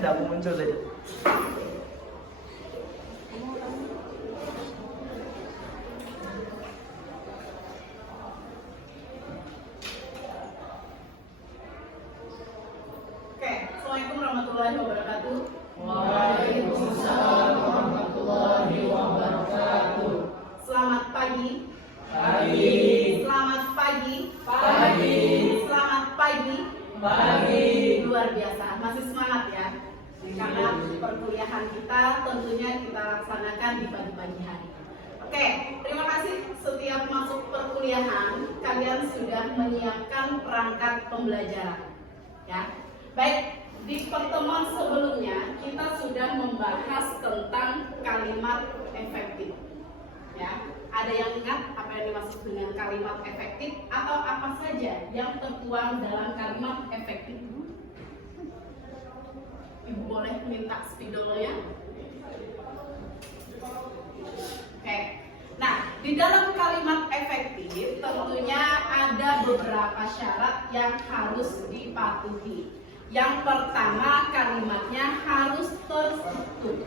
tidak mau muncul tadi. Oke, Assalamualaikum warahmatullahi wabarakatuh. Waalaikumsalam warahmatullahi wabarakatuh. Selamat pagi. Pagi. Selamat pagi. Pagi. Selamat pagi. Pagi. Luar biasa, masih semangat ya. Karena perkuliahan kita tentunya kita laksanakan di pagi-pagi hari. Oke, terima kasih. Setiap masuk perkuliahan, kalian sudah menyiapkan perangkat pembelajaran. Ya, baik. Di pertemuan sebelumnya kita sudah membahas tentang kalimat efektif. Ya, ada yang ingat apa yang dimaksud dengan kalimat efektif atau apa saja yang tertuang dalam kalimat efektif? Ibu boleh minta spidolnya? Oke. Nah, di dalam kalimat efektif tentunya ada beberapa syarat yang harus dipatuhi. Yang pertama, kalimatnya harus terstruktur.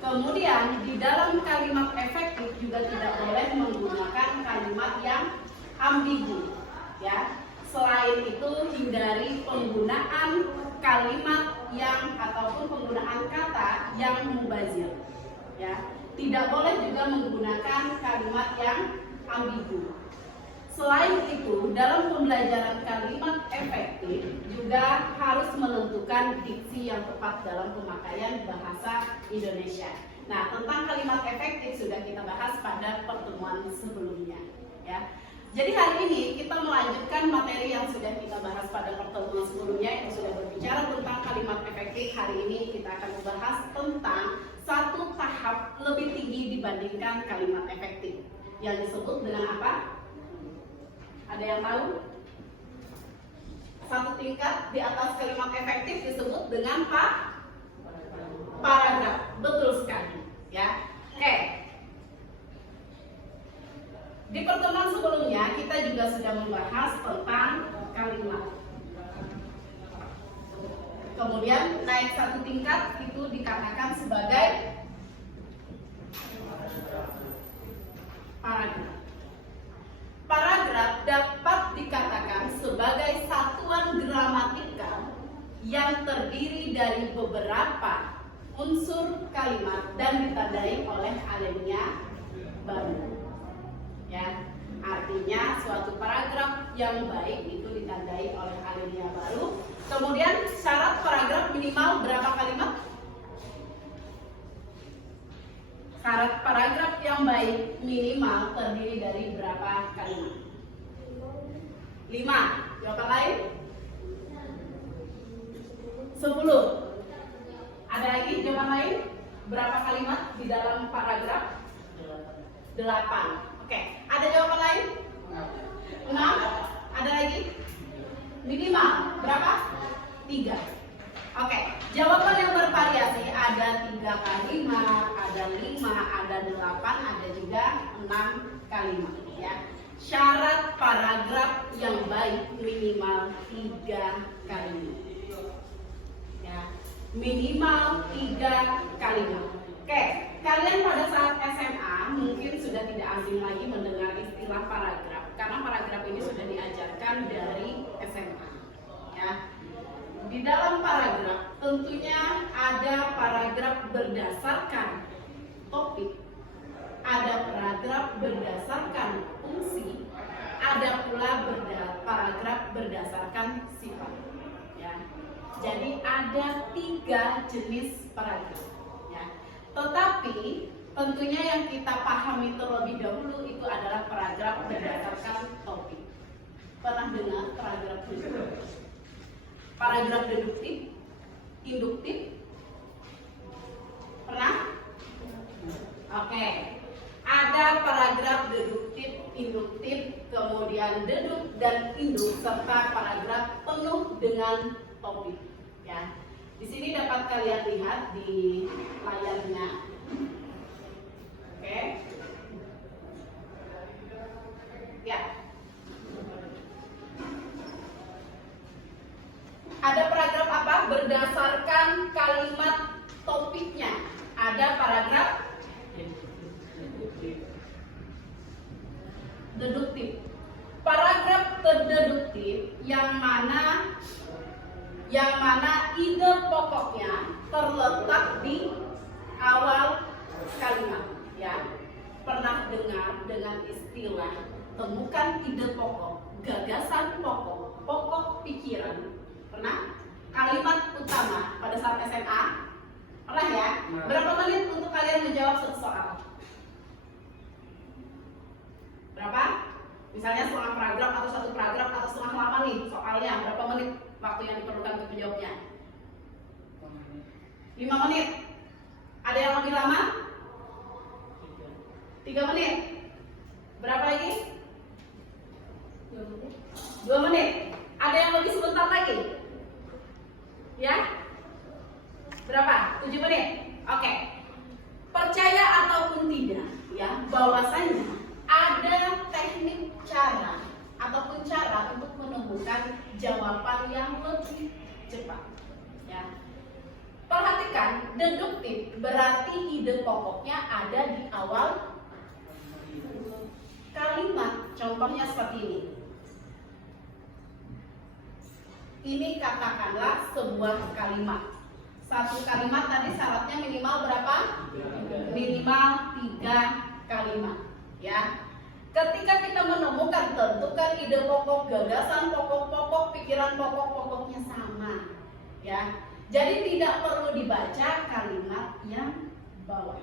Kemudian di dalam kalimat efektif juga tidak boleh menggunakan kalimat yang ambigu, ya. Selain itu hindari penggunaan kalimat yang ataupun penggunaan kata yang mubazir, ya. Tidak boleh juga menggunakan kalimat yang ambigu. Selain itu, dalam pembelajaran kalimat efektif juga harus menentukan diksi yang tepat dalam pemakaian bahasa Indonesia. Nah, tentang kalimat efektif sudah kita bahas pada pertemuan sebelumnya, ya. Jadi hari ini kita melanjutkan materi yang sudah kita bahas pada pertemuan sebelumnya yang sudah berbicara tentang kalimat efektif. Hari ini kita akan membahas tentang satu tahap lebih tinggi dibandingkan kalimat efektif yang disebut dengan apa? Ada yang tahu? Satu tingkat di atas kalimat efektif disebut dengan paragraf. Betul sekali, ya. Oke. Di pertemuan sebelumnya kita juga sudah membahas tentang kalimat. Kemudian naik satu tingkat itu dikatakan sebagai paragraf. Paragraf dapat dikatakan sebagai satuan gramatikal yang terdiri dari beberapa unsur kalimat dan ditandai oleh alinea baru. Ya, artinya suatu paragraf yang baik itu ditandai oleh alinea baru. Kemudian syarat paragraf minimal berapa kalimat? Syarat paragraf yang baik minimal terdiri dari berapa kalimat? 5. Jawaban lain? 10. Ada lagi jawaban lain? Berapa kalimat di dalam paragraf? 8. Oke. Ada jawaban lain? 6. Ada lagi? Minimal berapa? 3. Oke, jawaban yang bervariasi ada 3 kalimat, ada 5, ada 8, ada juga 6 kalimat, ya. Syarat paragraf yang baik minimal 3 kalimat, ya. Minimal 3 kalimat. Oke, kalian pada saat SMA mungkin sudah tidak asing lagi mendengar istilah paragraf karena paragraf ini sudah diajarkan dari SMA, ya. Di dalam paragraf tentunya ada paragraf berdasarkan topik, ada paragraf berdasarkan fungsi, ada pula paragraf berdasarkan sifat, ya. Jadi ada 3 jenis paragraf, ya. Tetapi tentunya yang kita pahami terlebih dahulu itu adalah paragraf berdasarkan topik. Pernah dengar paragraf deduktif? Paragraf deduktif, induktif? Pernah? Oke. Ada paragraf deduktif, induktif, kemudian deduk dan induk serta paragraf penuh dengan topik, ya. Di sini dapat kalian lihat di layarnya. Oke. Ya. Ada paragraf apa? Berdasarkan menemukan kalimat topiknya. Ada paragraf deduktif. Paragraf terdeduktif yang mana ide pokoknya terletak di awal kalimat, ya. Pernah dengar dengan istilah temukan ide pokok, gagasan pokok, pokok pikiran? Pernah? Kalimat utama pada saat SMA? Pernah ya? Berapa menit untuk kalian menjawab satu soal? Berapa? Misalnya setengah paragraf atau satu paragraf atau setengah halaman nih soalnya. Berapa menit waktu yang diperlukan untuk menjawabnya? 5 menit. Ada yang lebih lama? 3 menit. Berapa lagi? 2 menit. Ada yang lebih sebentar lagi? Ya? Berapa? 7 menit. Oke. Percaya ataupun tidak, ya, bahwasanya ada teknik cara ataupun cara untuk menemukan jawaban yang lebih cepat, ya. Perhatikan, deduktif berarti ide pokoknya ada di awal kalimat. Contohnya seperti ini. Ini katakanlah sebuah kalimat. Satu kalimat tadi syaratnya minimal berapa? Minimal 3 kalimat, ya. Ketika kita menemukan, tentukan ide pokok, gagasan pokok, pikiran pokoknya sama, ya. Jadi tidak perlu dibaca kalimat yang bawah.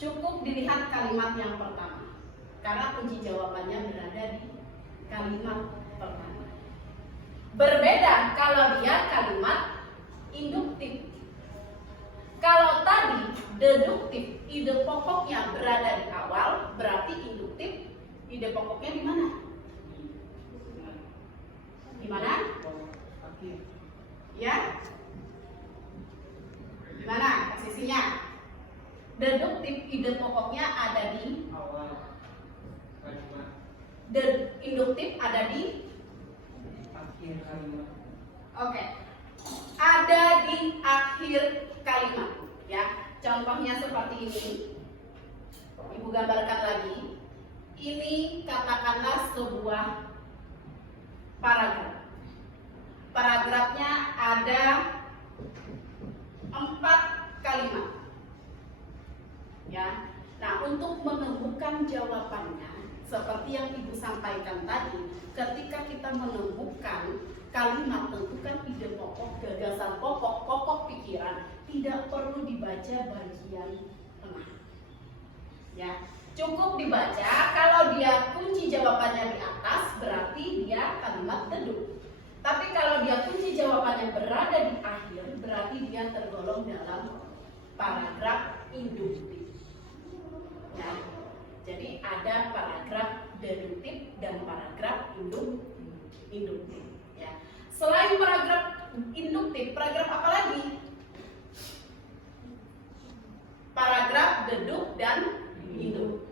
Cukup dilihat kalimat yang pertama. Karena kunci jawabannya berada di kalimat pertama. Berbeda kalau dia kalimat induktif. Kalau tadi deduktif, ide pokoknya berada di awal, berarti induktif, ide pokoknya di mana? Di mana? Ya? Di mana posisinya? Deduktif, ide pokoknya ada di awal kalimat, induktif ada di akhir kalimat. Oke. Ada di akhir kalimat, ya. Contohnya seperti ini. Ibu gambarkan lagi. Ini katakanlah sebuah paragraf. Paragrafnya ada 4 kalimat. Ya. Nah, untuk menemukan jawabannya seperti yang Ibu sampaikan tadi, ketika kita menemukan kalimat, tentukan ide pokok, gagasan pokok, pokok pikiran, tidak perlu dibaca bagian tengah. Ya, cukup dibaca. Kalau dia kunci jawabannya di atas, berarti dia kalimat deduk. Tapi kalau dia kunci jawabannya berada di akhir, berarti dia tergolong dalam paragraf induktif. Ya, jadi ada paragraf deduktif dan paragraf induktif. Ya. Selain paragraf induktif, paragraf apa lagi? Paragraf deduk dan induk.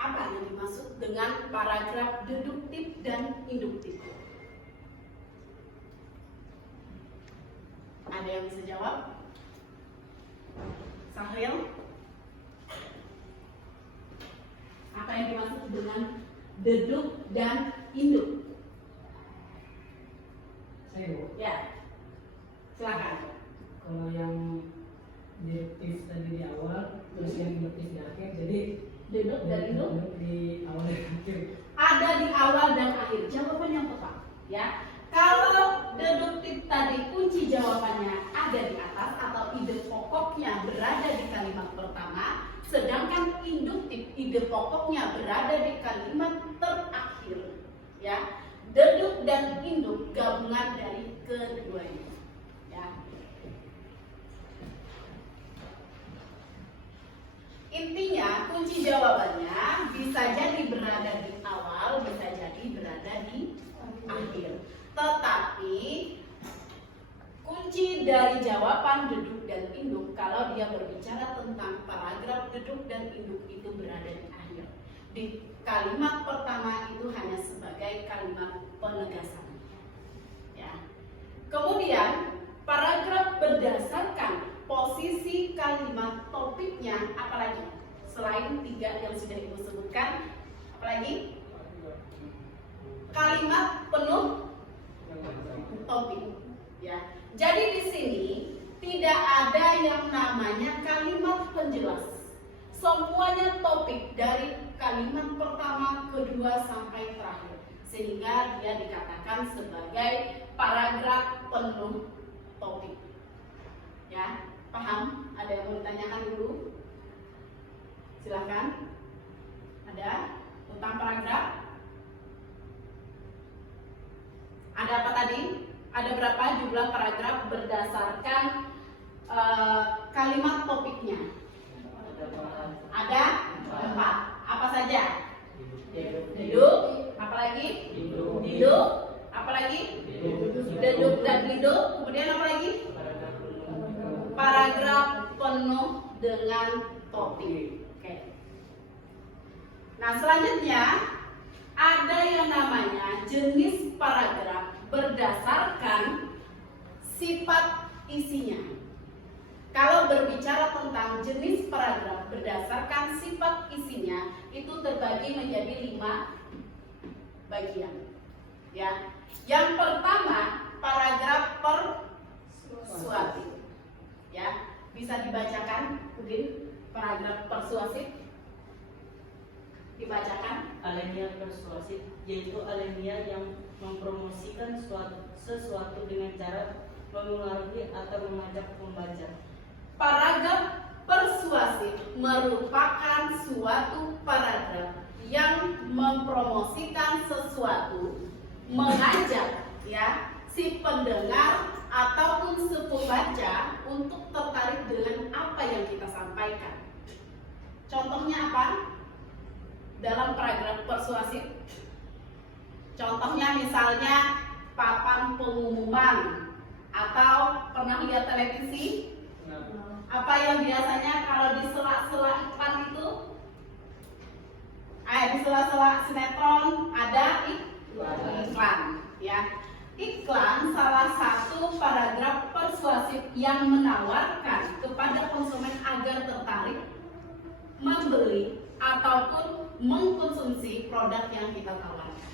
Apa yang dimaksud dengan paragraf deduktif dan induktif? Ada yang bisa jawab? Sahril? Apa yang dimaksud dengan deduk dan induk? Saya Bu. Ya, silakan. Kalau yang deduktif tadi di awal, terus yang induktif di akhir, jadi Deduk dan induk di awal dan akhir. ada di awal dan akhir. Jawaban yang tepat, ya. Kalau deduktif tadi kunci jawabannya ada di atas atau ide pokoknya berada di kalimat pertama, sedangkan induktif ide pokoknya berada di kalimat terakhir, ya. Deduk dan induk gabungan dari keduanya, ya. Intinya kunci jawabannya bisa jadi berada di awal, bisa jadi berada di akhir. Tetapi kunci dari jawaban deduk dan induk kalau dia berbicara tentang paragraf deduk dan induk itu berada di akhir. Di kalimat pertama itu hanya sebagai kalimat penegasan. Ya. Kemudian paragraf berdasarkan posisi kalimat topiknya, apalagi selain 3 yang sudah Ibu sebutkan, apalagi kalimat penuh topik. Ya. Jadi di sini tidak ada yang namanya kalimat penjelas. Semuanya topik dari kalimat pertama, kedua sampai terakhir, sehingga dia dikatakan sebagai paragraf penuh topik. Ya, paham? Ada yang mau ditanyakan dulu? Silakan. Ada tentang paragraf? Ada apa tadi? Ada berapa jumlah paragraf berdasarkan kalimat topiknya? Ada 4. Apa saja? Hidup. Apalagi? Hidup. Apalagi? Hidup dan hidup. Kemudian apa lagi? Paragraf penuh dengan topik. Oke. Nah, selanjutnya ada yang namanya jenis paragraf berdasarkan sifat isinya. Kalau berbicara tentang jenis paragraf berdasarkan sifat isinya, itu terbagi menjadi 5 bagian. Ya, yang pertama paragraf persuasif. Ya, bisa dibacakan, Udin, paragraf persuasif. Dibacakan. Alinea persuasif yaitu alinea yang mempromosikan sesuatu dengan cara mengaruhi atau mengajak membaca. Paragraf persuasif merupakan suatu paragraf yang mempromosikan sesuatu, mengajak ya si pendengar ataupun si pembaca untuk tertarik dengan apa yang kita sampaikan. Contohnya apa? Dalam paragraf persuasif, contohnya misalnya papan pengumuman, atau pernah lihat televisi? Apa yang biasanya kalau di sela-sela iklan itu, di sela-sela sinetron ada iklan, ya. Iklan salah satu paragraf persuasif yang menawarkan kepada konsumen agar tertarik membeli ataupun mengkonsumsi produk yang kita tawarkan.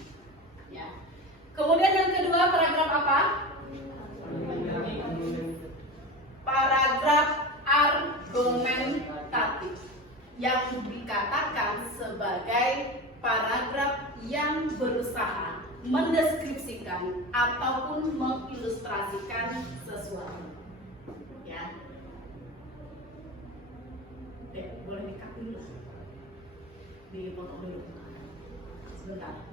Ya. Kemudian yang kedua paragraf apa? Paragraf argumentatif yang dikatakan sebagai paragraf yang berusaha mendeskripsikan ataupun mengilustrasikan sesuatu. Ya. Oke, boleh dikat dulu. Dipotong dulu. Sebentar.